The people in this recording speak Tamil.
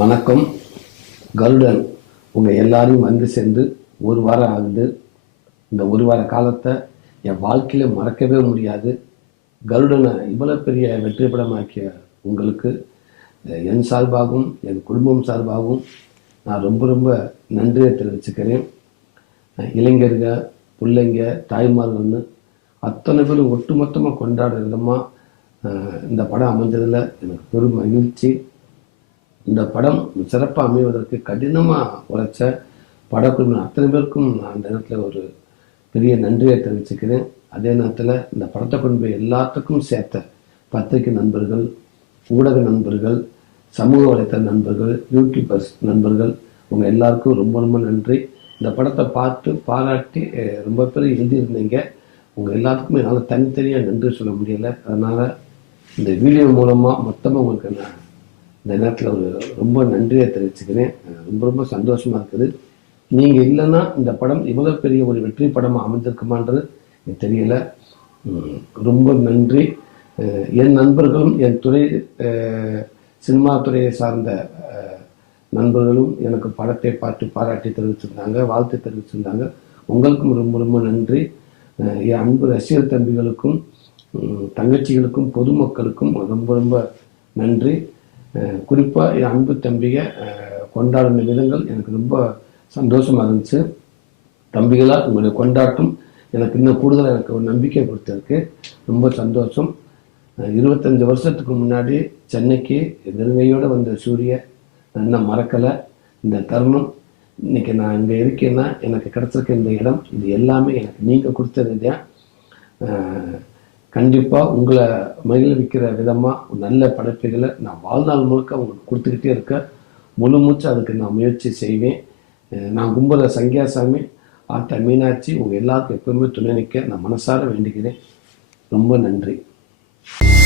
வணக்கம் கருடன் உங்கள் எல்லாரையும் வந்து சேர்ந்து ஒரு வாரம் ஆகுது இந்த ஒரு வார காலத்தை என் வாழ்க்கையில் மறக்கவே முடியாது கருடனை இவ்வளோ பெரிய வெற்றி படமாக்கிய உங்களுக்கு என் சார்பாகவும் என் குடும்பம் சார்பாகவும் நான் ரொம்ப ரொம்ப நன்றியை தெரிவிச்சுக்கிறேன் இளைஞர்க பிள்ளைங்க தாய்மார்கள்னு அத்தனை பேரும் ஒட்டுமொத்தமாக கொண்டாடுற விதமாக இந்த படம் அமைஞ்சதில் எனக்கு பெரும் மகிழ்ச்சி இந்த படம் சிறப்பாக அமைவதற்கு கடினமாக உழைச்ச படக்குழுவின் அத்தனை பேருக்கும் நான் அந்த நேரத்தில் ஒரு பெரிய நன்றியை தெரிவிச்சுக்கிறேன் அதே நேரத்தில் இந்த படத்தை கொண்டு போய் எல்லாத்துக்கும் சேர்த்த பத்திரிகை நண்பர்கள் ஊடக நண்பர்கள் சமூக வலைத்தள நண்பர்கள் யூடியூபர்ஸ் நண்பர்கள் உங்கள் எல்லாருக்கும் ரொம்ப ரொம்ப நன்றி இந்த படத்தை பார்த்து பாராட்டி ரொம்ப பேர் எழுதியிருந்தீங்க உங்கள் எல்லாத்துக்கும் என்னால் தனித்தனியாக நன்றி சொல்ல முடியலை அதனால் இந்த வீடியோ மூலமாக மொத்தமாக உங்களுக்கு நான் இந்த நேரத்தில் ஒரு ரொம்ப நன்றியை தெரிவிச்சுக்கிறேன் ரொம்ப ரொம்ப சந்தோஷமாக இருக்குது நீங்கள் இல்லைன்னா இந்த படம் இவ்வளோ பெரிய ஒரு வெற்றி படமாக அமைந்திருக்குமான்றது எனக்கு தெரியல ரொம்ப நன்றி என் நண்பர்களும் என் துறை சினிமா துறையை சார்ந்த நண்பர்களும் எனக்கு படத்தை பார்த்து பாராட்டி தெரிவிச்சிருந்தாங்க வாழ்த்து தெரிவிச்சிருந்தாங்க உங்களுக்கும் ரொம்ப ரொம்ப நன்றி என் அன்பு ரசிகர் தம்பிகளுக்கும் தங்கச்சிகளுக்கும் பொதுமக்களுக்கும் ரொம்ப ரொம்ப நன்றி குறிப்பாக என் அன்பு தம்பியை கொண்டாடின விதங்கள் எனக்கு ரொம்ப சந்தோஷமாக இருந்துச்சு தம்பிகளாக உங்களுடைய கொண்டாட்டம் எனக்கு இன்னும் கூடுதலாக எனக்கு ஒரு நம்பிக்கை கொடுத்துருக்கு ரொம்ப சந்தோஷம் இருபத்தஞ்சி வருஷத்துக்கு முன்னாடி சென்னைக்கு நெருங்கையோடு வந்த சூரிய நான் இன்னும் மறக்கலை இந்த தருணம் இன்றைக்கி நான் இங்கே இருக்கேன்னா எனக்கு கிடச்சிருக்க இந்த இடம் இது எல்லாமே எனக்கு நீங்கள் கொடுத்தது தான் கண்டிப்பாக உங்களை மகிழ்விக்கிற விதமாக நல்ல படைப்புகளை நான் வாழ்நாள் முழுக்க உங்களுக்கு கொடுத்துக்கிட்டே இருக்க முழு மூச்சு அதுக்கு நான் முயற்சி செய்வேன் நான் கும்புற சங்கியாசாமி ஆட்ட மீனாட்சி உங்கள் எல்லாருக்கும் எப்பவுமே துணை நிற்க நான் மனசார வேண்டிக்கிறேன் ரொம்ப நன்றி